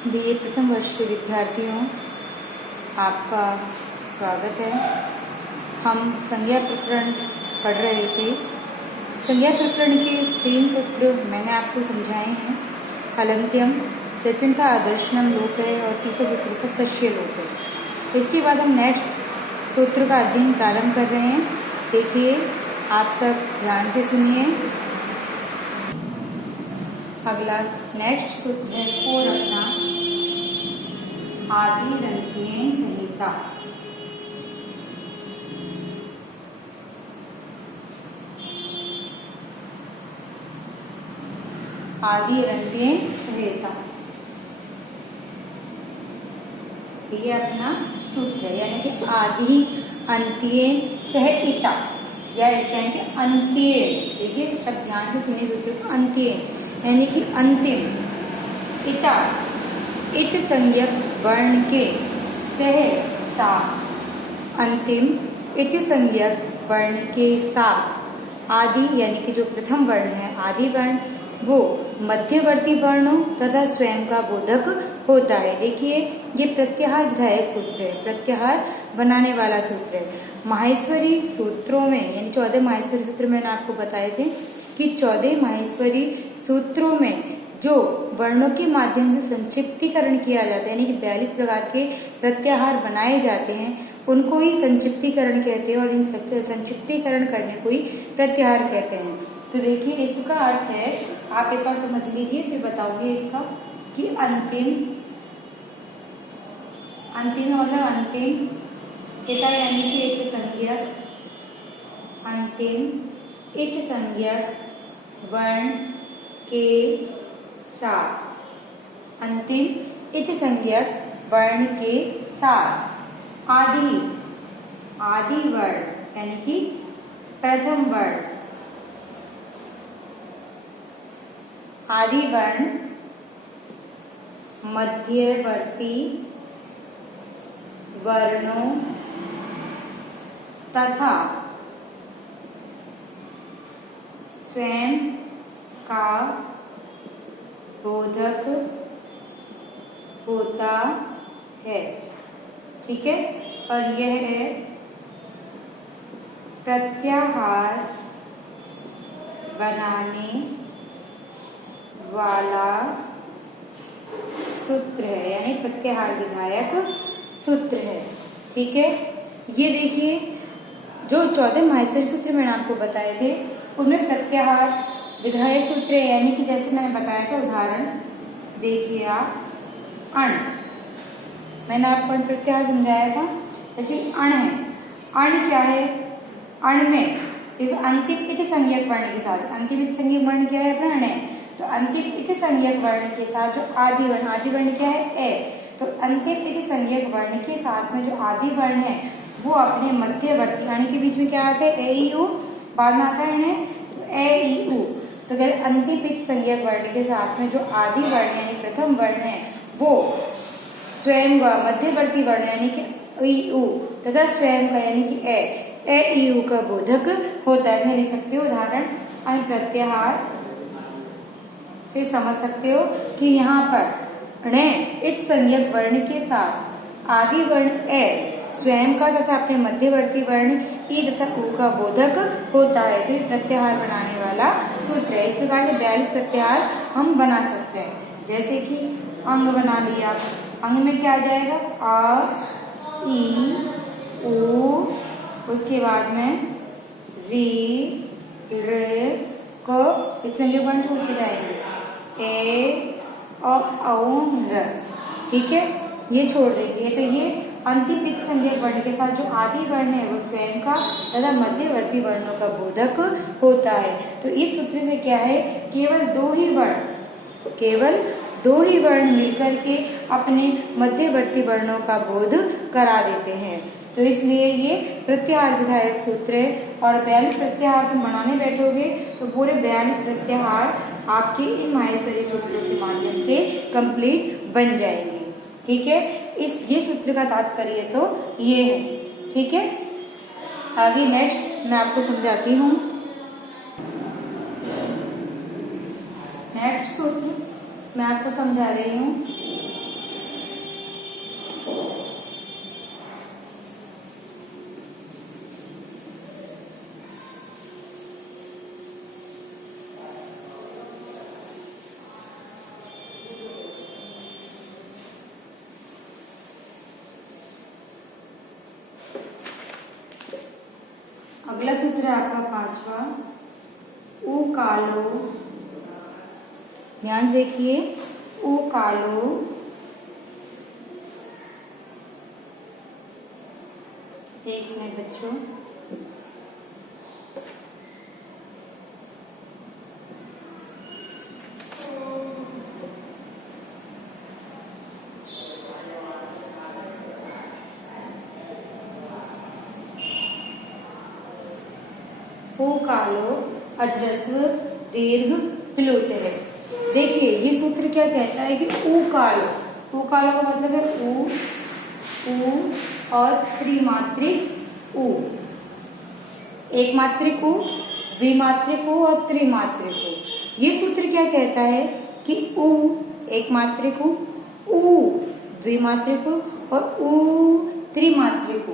BA प्रथम वर्ष के विद्यार्थियों, आपका स्वागत है। हम संज्ञा प्रकरण पढ़ रहे थे। संज्ञा प्रकरण के 3 सूत्र मैंने आपको समझाए हैं। हलन्त्यम, सेकंड था आदर्शनम लोप है और तीसरा सूत्र था तस्य लोप है। इसके बाद हम नेक्स्ट सूत्र का अध्ययन प्रारंभ कर रहे हैं। देखिए, आप सब ध्यान से सुनिए। अगला नेक्स्ट सूत्र है को रखना आदिरन्त्येन संहिता। आदिरन्त्येन संहिता ये अपना सूत्र है, यानी कि आदि अंत्येन संहिता या यानी कि अंत्येन। देखिए, सब ध्यान से सुनिए सूत्र को। अंत्येन यानी कि अंतिम, इता इत संज्ञक वर्ण के सह साथ। अंतिम इत संज्ञक वर्ण के साथ आदि यानी कि जो प्रथम वर्ण है आदि वर्ण, वो मध्यवर्ती वर्णों तथा स्वयं का बोधक होता है। देखिए, ये प्रत्याहार विधायक सूत्र है, प्रत्याहार बनाने वाला सूत्र है। माहेश्वरी सूत्रों में यानी 14 माहेश्वरी सूत्र मैंने आपको बताए थे कि 14 माहेश्वरी सूत्रों में जो वर्णों के माध्यम से संक्षिप्तीकरण किया जाता है, यानी कि 42 प्रकार के प्रत्याहार बनाए जाते हैं, उनको ही संक्षिप्तीकरण कहते हैं और इन संक्षिप्तीकरण करने को ही प्रत्याहार कहते हैं। तो देखिए, इसका अर्थ है, आप एक बार समझ लीजिए फिर बताओगे इसका कि अंतिम मतलब अंतिम इता यानी कि एक संज्ञक, अंतिम एक संज्ञक वर्ण के साथ, अंतिम इच संज्ञक वर्ण के साथ आदि वर्ण यानी कि प्रथम वर्ण, आदि वर्ण मध्यवर्ती वर्णों तथा स्वयं का बोधक होता है। ठीक है, और यह है प्रत्याहार बनाने वाला सूत्र है, यानी प्रत्याहार विधायक सूत्र है। ठीक है, ये देखिए, जो 14 माहेश्वरी सूत्र मैंने आपको बताए थे उनमें प्रत्याहार विधायक सूत्र है, यानी कि जैसे मैंने बताया था उदाहरण देखिए आप, अण, मैंने आपको अण प्रत्याहार समझाया था। जैसे अण है, अण क्या है, अण में इस अंतिम इति संज्ञक वर्ण के साथ, अंतिम इति संज्ञक वर्ण क्या है, अपना अण है। तो अंतिम इति संज्ञक वर्ण के साथ जो आदि वर्ण क्या है, ए। तो अंतिम इति संज्ञक वर्ण के साथ में जो आदि वर्ण है वो अपने मध्यवर्ती अण के बीच में क्या आता है, ए ई उ, बाद में आता है तो ए ई उ। तो कहते अंतिम इति संज्ञक वर्ण के साथ में जो आदि वर्ण यानी प्रथम वर्ण है वो स्वयं का मध्यवर्ती वर्ण यानी कि ई उ तथा स्वयं का यानी कि ए ई उ का बोधक होता है। लिख सकते हो उदाहरण अण प्रत्याहार से समझ सकते हो कि यहाँ पर णे इट संज्ञक वर्ण के साथ आदि वर्ण ए स्वयं का तथा अपने मध्यवर्ती वर्ण ई तथा उ का बोधक होता है। तो प्रत्याहार बनाने वाला सूत्र है। इस प्रकार से 42 प्रत्याहार हम बना सकते हैं। जैसे कि अंग बना लिया, अंग में क्या आ जाएगा, आ ई उ, उसके बाद में री रे को इस संज्ञक वर्ण छोड़ के जाएंगे, ए और औंग। ठीक है, ये छोड़ देंगे। तो ये अंतिम इति संज्ञक वर्ण के साथ जो आदि वर्ण है वो स्वयं का तथा मध्यवर्ती वर्णों का बोधक होता है। तो इस सूत्र से क्या है, केवल दो ही वर्ण मिलकर के अपने मध्यवर्ती वर्णों का बोध करा देते हैं। तो इसलिए ये प्रत्याहार विधायक सूत्र है। और 42 प्रत्याहार तुम बनाने बैठोगे तो पूरे 42 प्रत्याहार आपके इन माहेश्वरी सूत्रों के माध्यम से कंप्लीट बन जाएंगे। ठीक है, ये सूत्र का तात्पर्य तो ये है। ठीक है, आगे नेक्स्ट मैं आपको समझाती हूँ। नेक्स्ट सूत्र मैं आपको समझा रही हूँ। है आपका पांचवा, ऊ कालो, ध्यान से देखिए, ऊ कालो, एक मिनट बच्चों, ऊ कालो अजरस्व दीर्घ प्लुत है। देखिए ये सूत्र क्या कहता है कि ऊ कालो, ऊ कालो का मतलब है ऊ और त्रिमात्रिक ऊ, एक मात्रिक ऊ, द्विमात्रिक ऊ और त्रिमात्रिक ऊ। ये सूत्र क्या कहता है कि ऊ एक मात्रिक ऊ द्विमात्रिक ऊ और ऊ त्रिमात्रिक ऊ,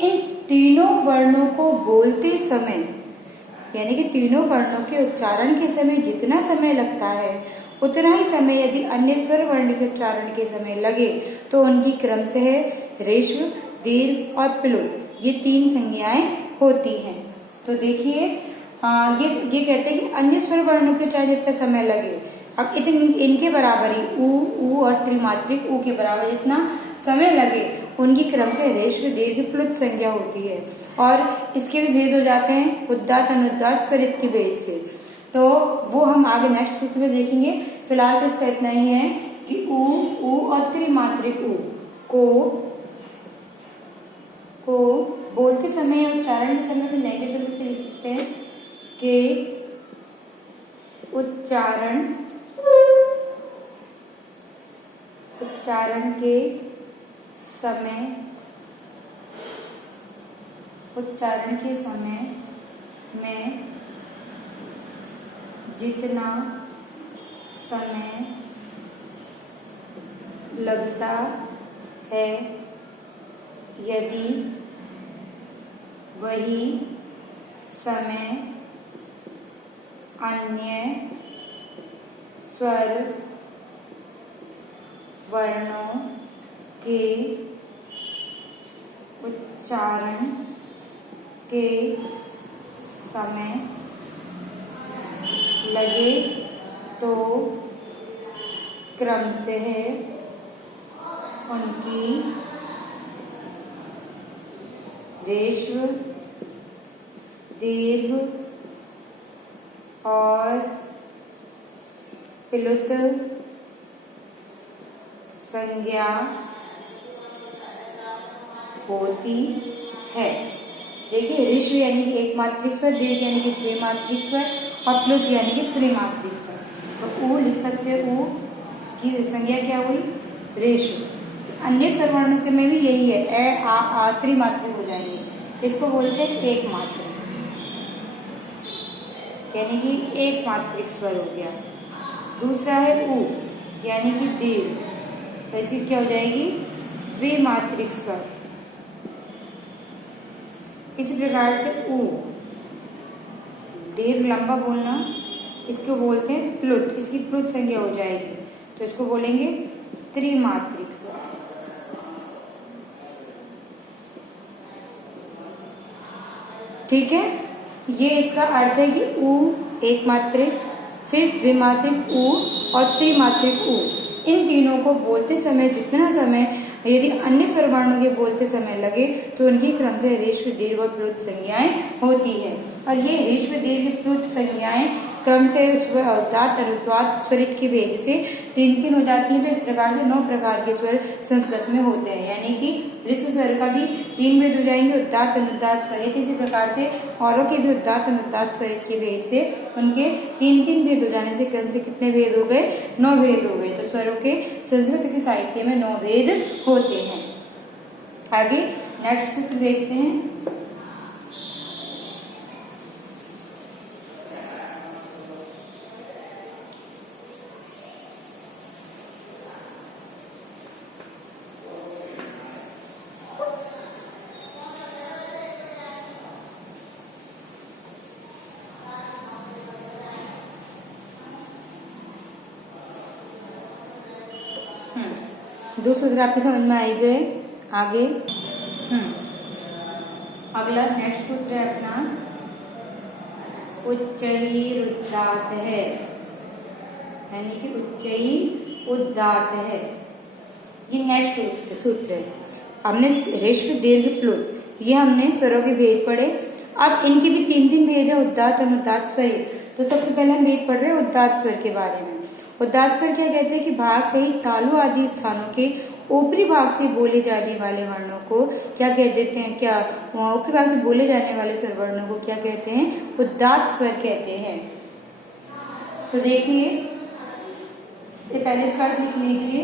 इन तीनों वर्णों को बोलते समय, यानी कि तीनों वर्णों के उच्चारण के समय जितना समय लगता है उतना ही समय यदि अन्य स्वर वर्ण के उच्चारण के समय लगे तो उनकी क्रम से है रेश्व, दीर्घ और प्लुत, ये तीन संज्ञाएं होती हैं। तो देखिए ये कहते हैं कि अन्य स्वर वर्णों के उच्चारण जितना समय लगे, अब इनके बराबर ही ऊ और त्रिमात्रिक ऊ के बराबर जितना समय लगे उनकी क्रम से रेश्व, दीर्घ, प्लुत संज्ञा होती है। और इसके भी भेद हो जाते हैं उद्दात अनुद्दात स्वरित के भेद से, तो वो हम आगे नेक्स्ट सूत्र में देखेंगे। फिलहाल तो इसका इतना ही है कि ऊ और त्रिमात्रिक ऊ को बोलते समय और उच्चारण के समय में नेगेटिव रूप में लिख सकते हैं कि उच्चारण के समय में जितना समय लगता है यदि वही समय अन्य स्वर वर्णों के उच्चारण के समय लगे तो क्रम से है उनकी रेश्व, दीर्घ और प्लुत संज्ञा होती है। देखिए ऋष्व यानी कि एक मात्रिक स्वर, दीर्घ यानी कि द्विमात्रिक स्वर और प्लुत यानी कि त्रिमात्रिक स्वर। तो ऊ लिख सकते हैं, ऊ की संज्ञा क्या हुई ऋष्व। अन्य स्वर वर्णों के में भी यही है, ए आ त्रिमात्रिक हो जाएंगे, इसको बोलते हैं एक मात्रिक, यानी कि एक मात्रिक स्वर हो गया। दूसरा है ऊ यानी कि दीर्घ, तो इसकी क्या हो जाएगी द्विमात्रिक स्वर। इसी प्रकार से ऊ दीर्घ लंबा बोलना, इसको बोलते हैं प्लुत, इसकी प्लुत संज्ञा हो जाएगी, तो इसको बोलेंगे त्रिमात्रिक स्वर। ठीक है, ये इसका अर्थ है कि ऊ एक मात्रिक, फिर द्विमात्रिक ऊ और त्रिमात्रिक ऊ, इन तीनों को बोलते समय जितना समय यदि अन्य स्वर वर्णों के बोलते समय लगे तो उनकी क्रम से ऋष्व, दीर्घ और प्लुत संज्ञाएं होती है। और ये ऋष्व, दीर्घ, प्लुत संज्ञाएं क्रम से उद्दात अनुद्दात स्वरित के भेद से तीन हो जाती हैं। तो इस प्रकार से 9 प्रकार के स्वर संस्कृत में होते हैं, यानी कि ऋष्व स्वर का भी 3 भेद हो जाएंगे, उद्दात अनुद्दात स्वरित। इसी प्रकार से औरों के भी उद्दात अनुद्दात स्वरित के भेद से उनके 3 भेद हो जाने से क्रम से कितने भेद हो गए 9 भेद हो गए। तो स्वरों के संस्कृत के साहित्य में 9 भेद होते हैं। आगे नेक्स्ट सूत्र देखते हैं। दो सूत्र आपके समझ में आई गए। आगे अगला नेक्स्ट सूत्र है अपना उच्चैर उदात्त है, यानी कि उच्चैर उदात्त है। ये नेक्स्ट सूत्र है। हमने ऋष्व दीर्घ प्लुत ये हमने स्वरों के भेद पढ़े। अब इनके भी तीन तीन भेद है, उदात्त, अनुदात्त, स्वरित। तो सबसे पहले हम भेद पढ़ रहे हैं उदात्त स्वर के बारे में। उदात्त स्वर क्या कहते हैं कि भाग सहित तालु आदि स्थानों के ऊपरी भाग से बोले जाने वाले वर्णों को क्या कह देते हैं, क्या ऊपरी भाग से बोले जाने वाले स्वर वर्णों को क्या कहते हैं, उदात्त स्वर कहते हैं। तो देखिए ये पहले स्वर लिख लीजिए,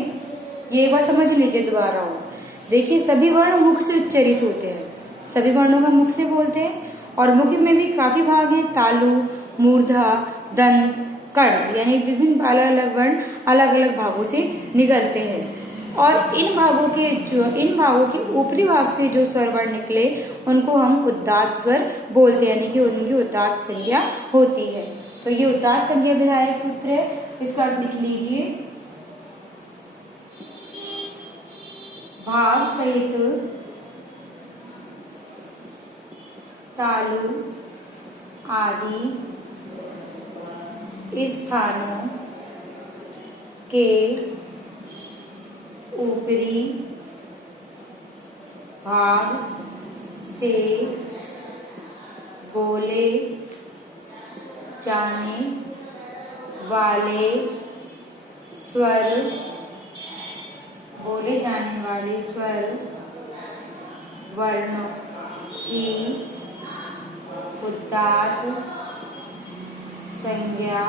ये एक बार समझ लीजिए दोबारा हो। देखिए सभी वर्ण मुख से उच्चरित होते हैं, सभी वर्णों का मुख से बोलते हैं और मुख में भी काफी भाग हैं, तालु, मूर्धा, दंत, कंठ, यानी विभिन्न अलग अलग वर्ण अलग अलग भागों से निकलते हैं। और इन भागों के ऊपरी भाग से जो स्वर वर्ण निकले उनको हम उदात्त स्वर बोलते हैं, यानी कि उनकी उदात्त संज्ञा होती है। तो ये उदात्त संज्ञा विधायक सूत्र है, इसका अर्थ लिख लीजिए। भाग सहित तालु आदि स्थानों के ऊपरी भाग से बोले जाने वाले स्वर वर्णों की उदात्त संज्ञा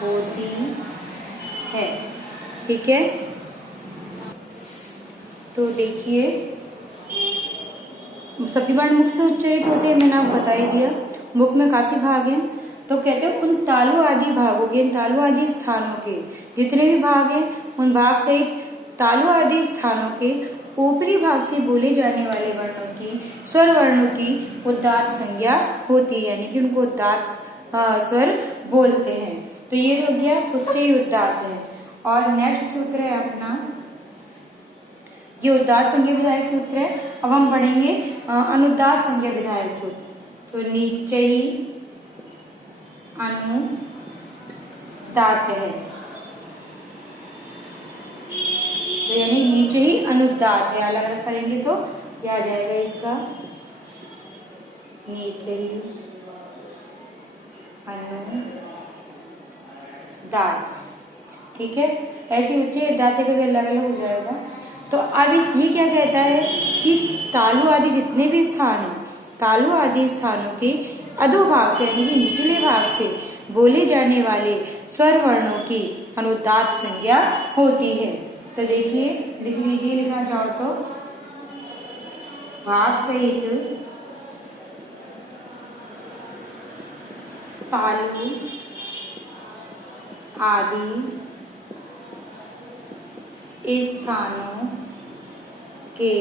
होती है। ठीक है, तो देखिए सभी वर्ण मुख से उच्चरित होते हैं, मैंने आपको बता ही दिया। मुख में काफी भाग हैं, तो कहते हैं उन तालु आदि भागों के, तालु आदि स्थानों के जितने भी भाग हैं उन भाग से तालु आदि स्थानों के ऊपरी भाग से बोले जाने वाले वर्णों की, स्वर वर्णों की उदात्त संज्ञा होती है, यानी कि उनको उदात्त स्वर बोलते हैं। तो ये हो गया उच्चैर उदात्त है। और नेक्स्ट सूत्र है अपना, ये उदात्त संज्ञा विधायक सूत्र है। अब हम पढ़ेंगे अनुदात्त संज्ञा विधायक सूत्र। तो नीचैर अनुदात्त है, तो यानी नीचे ही अनुदात्त है, अलग अलग करेंगे तो क्या आ जाएगा इसका, नीचे ही अनुदात्त। ठीक है, ऐसे उच्चैर उदात्त का भी अलग अलग हो जाएगा। तो अब ये क्या कहता है कि तालु आदि जितने भी स्थान हैं, तालु आदि स्थानों के अधोभाग से यानी कि निचले भाग से बोले जाने वाले स्वर वर्णों की अनुदात्त संज्ञा होती है। तो देखिए लिख लीजिए, लिखना चाहो तो भाग सहित तालु आदि स्थानों के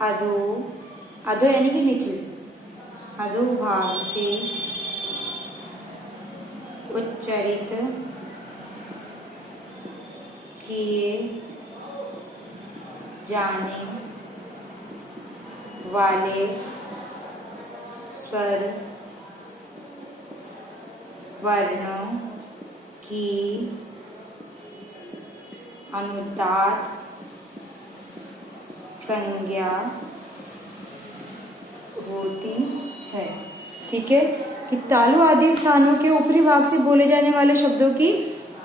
अधो यानी कि निचले अधोभाग से उच्चरित किए जाने वाले स्वर वर्णों की अनुदात्त संज्ञा होती है। ठीक है, कि तालु आदि स्थानों के ऊपरी भाग से बोले जाने वाले शब्दों की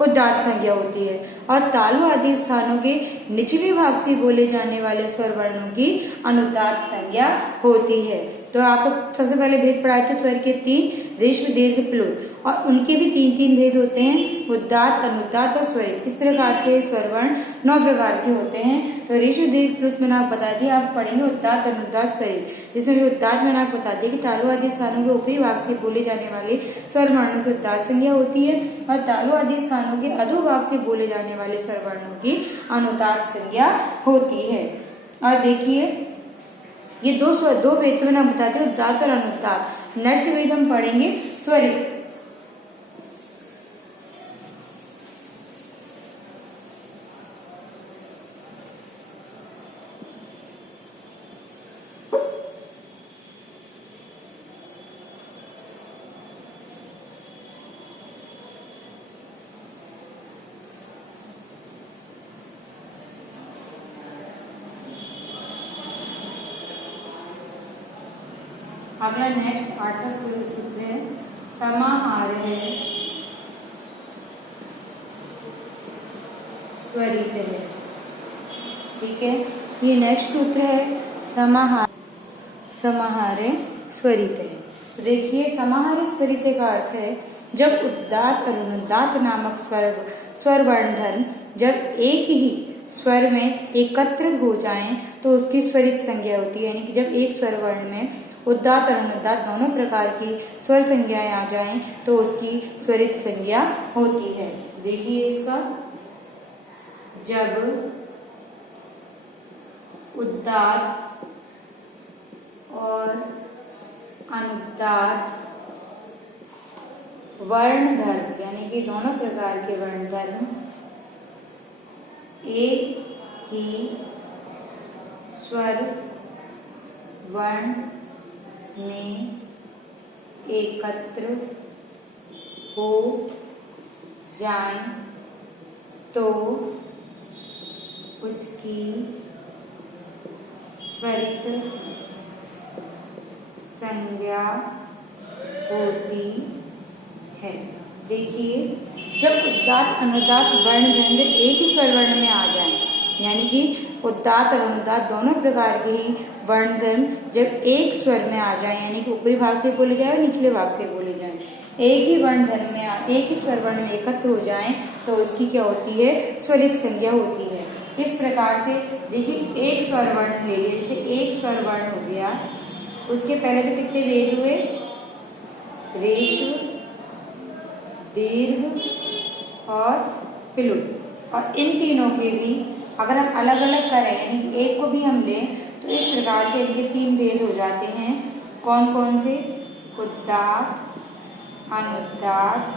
उदात्त संज्ञा होती है और तालु आदि स्थानों के निचले भाग से बोले जाने वाले स्वर वर्णों की अनुदात्त संज्ञा होती है। तो आपको सबसे पहले भेद पढ़ाए थे स्वर के तीन, ऋष्व दीर्घ प्लुत, और उनके भी तीन तीन भेद होते हैं, उदात्त, अनुदात्त और स्वरित। इस प्रकार से स्वर वर्ण 9 प्रकार के होते हैं। तो ऋष्व दीर्घ प्लुत मैंने आपको बता दिया, आप पढ़ेंगे उदात्त, अनुदात्त, स्वरित, जिसमें भी उदात्त मैंने आपको बता दिया कि तालु आदि स्थानों के ऊपरी भाग से बोले जाने वाले स्वर वर्णों की उदात्त संज्ञा होती है और तालु आदि स्थानों के अधो भाग से बोले जाने वाले स्वर वर्णों की अनुदात्त संज्ञा होती है। और देखिए ये दो भेद तो मैंने बताते हैं, उदात्त और अनुदात्त। नेक्स्ट भेद हम पढ़ेंगे स्वरित। अगला नेक्स्ट 8वां सूत्र है समाहार है स्वरित है। ठीक है, ये नेक्स्ट सूत्र है समाहार स्वरित है। तो देखिए समाहार स्वरित का अर्थ है जब उदात्त और अनुदात्त नामक स्वर वर्ण धर्म जब एक ही स्वर में एकत्रित हो जाएं तो उसकी स्वरित संज्ञा होती है। यानी कि जब एक स्वर वर्ण में उदात्त और अनुदात्त दोनों प्रकार की स्वर संज्ञाएं आ जाएं तो उसकी स्वरित संज्ञा होती है। देखिए इसका, जब उदात्त और अनुदात्त वर्ण धर्म यानी कि दोनों प्रकार के वर्ण धर्म एक ही स्वर वर्ण में एकत्र हो जाएं तो उसकी स्वरित संज्ञा होती है। देखिए, जब उदात्त अनुदात्त वर्ण व्यंजन एक ही स्वर वर्ण में आ जाएं, यानी कि उदात्त और अनुदात्त दोनों प्रकार के ही वर्ण धर्म जब एक स्वर में आ जाएं, यानी कि ऊपरी भाग से बोले जाए और निचले भाग से बोले जाएं, एक ही वर्ण धर्म में एक ही स्वर वर्ण में एकत्र हो जाएं तो उसकी क्या होती है, स्वरित संज्ञा होती है। इस प्रकार से देखिए, एक स्वर वर्ण ले लिया, जैसे एक स्वर वर्ण हो गया, उसके पहले तो कितने वेद हुए, रेश्व, दीर्घ और प्लुत, और इन तीनों के भी अगर हम अलग अलग करें यानी एक को भी हम लें तो इस प्रकार से इनके 3 भेद हो जाते हैं। कौन कौन से, उदात्त, अनुदात्त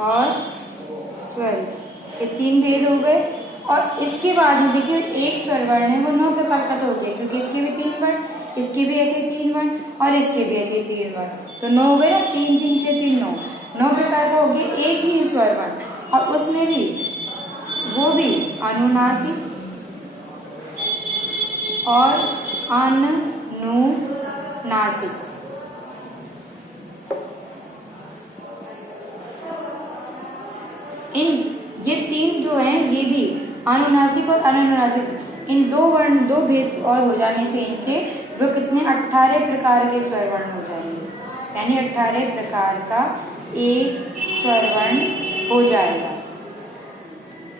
और स्वर, ये 3 भेद हो गए। और इसके बाद में देखिए एक स्वर वर्ण है वो 9 प्रकार का तो हो गया, क्योंकि इसके भी 3 वर्ण, इसके भी ऐसे 3 वर्ण और इसके भी ऐसे 3 वर्ण, तो 9 हो गए, 3 3 6 3 9 प्रकार का हो गया एक ही स्वर वर्ण। और उसमें भी वो भी अनुनासिक और अनुनासिक, इन ये 3 जो हैं ये भी अनुनासिक और अनुनासिक, इन 2 भेद और हो जाने से इनके वो कितने 18 प्रकार के स्वर वर्ण हो जाएंगे, यानी 18 प्रकार का एक स्वर वर्ण हो जाएगा।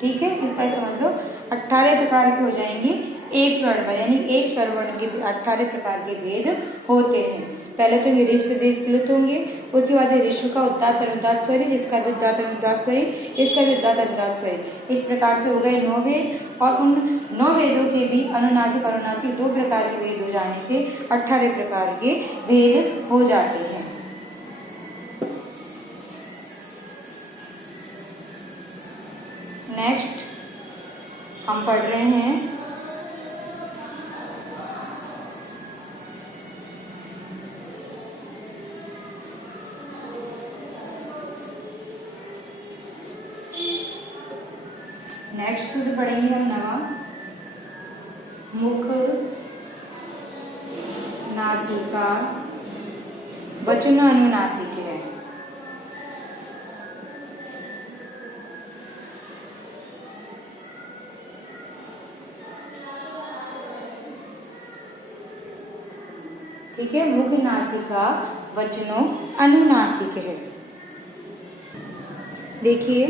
ठीक है, इसका समझ लो 18 प्रकार के हो जाएंगे एक स्वर वर्ण, यानी एक स्वर वर्ण के 18 प्रकार के भेद होते हैं। पहले तो ये ऋश्व दीर्घ प्लुत होंगे, उसके बाद ऋश्व का उदात्त और अनुदात्त स्वरित, इसका भी उदात्त और अनुदात्त स्वरित, इसका भी उदात्त और अनुदात्त स्वरित। इस प्रकार से हो गए 9 भेद, और उन 9 भेदों के भी अनुनासिक और अनुनासिक 2 प्रकार के भेद हो जाने से 18 प्रकार के भेद हो जाते हैं। नेक्स्ट हम पढ़ रहे हैं नेक्स्ट सूत्र पढ़ेंगे हम नवा, मुख, नासिका, वचन अनुनासिक है। ठीक है, मुख, नासिका, वचनों अनुनासिक है। देखिए,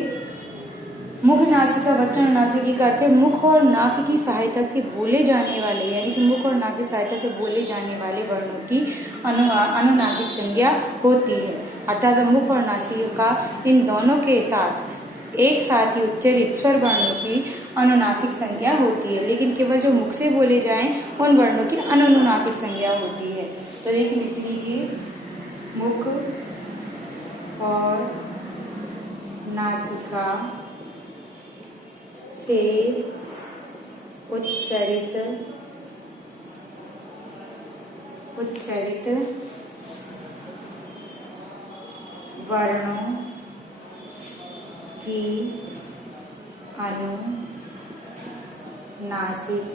मुख, नासिका, वचन अनुनासिक का अर्थ है मुख और नाक की सहायता से बोले जाने वाले, यानी कि मुख और नाक की सहायता से बोले जाने वाले वर्णों की अनुनासिक संज्ञा होती है। अर्थात मुख और नासिका इन दोनों के साथ एक साथ ही उच्चरित स्वर वर्णों की अनुनासिक संज्ञा होती है, लेकिन केवल जो मुख से बोले जाएं उन वर्णों की अनुनासिक संज्ञा होती है। तो देखिए, लिख लीजिए, मुख और नासिका से उच्चरित वर्णों की अनुनासिक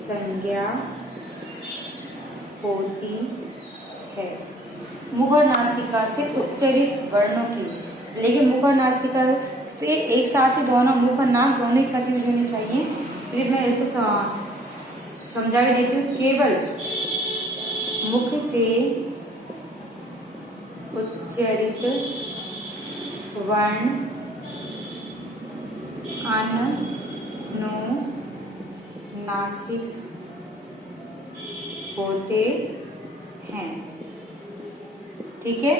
संज्ञा होती है। मुख और नासिका से उच्चारित वर्णों की, लेकिन मुख और नासिका से एक साथ ही दोनों, मुख और नाक दोनों एक साथ यूज होने चाहिए। फिर मैं इसको समझा भी देती हूँ। केवल मुख से उच्चारित वर्ण अनुनासिक होते हैं। ठीक है,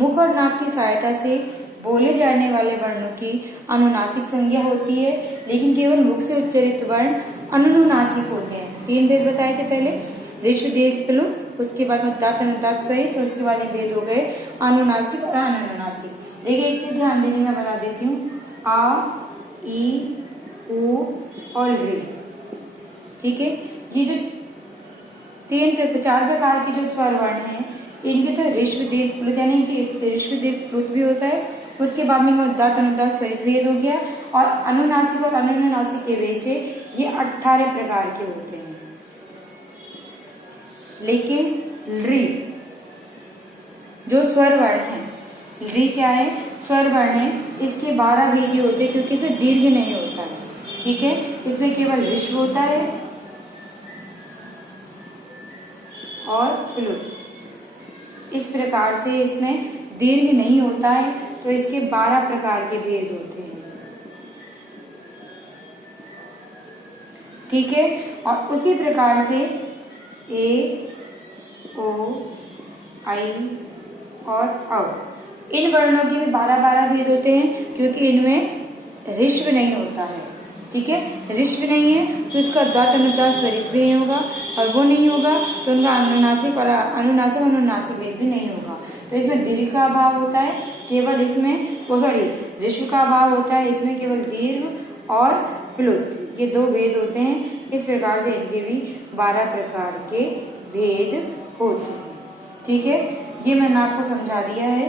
मुख और नाक की सहायता से बोले जाने वाले वर्णों की अनुनासिक संज्ञा होती है, लेकिन केवल मुख से उच्चारित वर्ण अनुनासिक होते हैं। 3 भेद बताए थे पहले, ऋष्व दीर्घ प्लुत, उसके बाद उदात्त अनुदात्त स्वरित, और उसके बाद ये भेद हो गए अनुनासिक और अनुनासिक। देखिए एक चीज ध्यान देने में बता देती हूँ, आ, ई, उ और ऋ। ठीक है, ये जो 4 प्रकार के जो स्वर वर्ण हैं, इनके तो ऋष्व दीर्घ प्लुत यानी कि ऋष्व दीर्घ प्लुत भी होता है, उसके बाद में उदात्त अनुदात्त स्वरित भेद हो गया, और अनुनासिक और अनुनासिक के भेद से ये 18 प्रकार के होते हैं। लेकिन ऋ जो स्वर वर्ण है, ऋ क्या है, स्वर वर्ण है, इसके 12 भेद ही होते हैं, क्योंकि इसमें दीर्घ नहीं होता है। ठीक है, इसमें केवल ऋष्व होता है और प्लुत। इस प्रकार से इसमें दीर्घ नहीं होता है, तो इसके 12 प्रकार के भेद होते हैं। ठीक है, और उसी प्रकार से ए, ओ, आई और औ, इन वर्णों के भी 12 भेद होते हैं, क्योंकि इनमें ऋष्व नहीं होता है। ठीक है, ऋष्व नहीं है तो इसका उदात्त अनुदात्त स्वरित भी नहीं होगा, और वो नहीं होगा तो उनका अनुनासिक और अनुनासिक भेद भी नहीं होगा। तो इसमें दीर्घ का अभाव होता है, केवल इसमें ऋष्व का अभाव होता है, इसमें केवल दीर्घ और प्लुत, ये 2 भेद होते हैं। इस प्रकार से इनके भी 12 प्रकार के भेद होते हैं। ठीक है, ये मैंने आपको समझा दिया है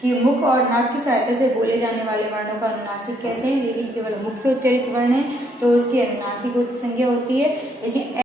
कि मुख और नाक की सहायता से बोले जाने वाले वर्णों का अनुनासिक कहते हैं, लेकिन केवल मुख से उच्चारित वर्ण है तो उसकी अनुनासिक संज्ञा होती है। लेकिन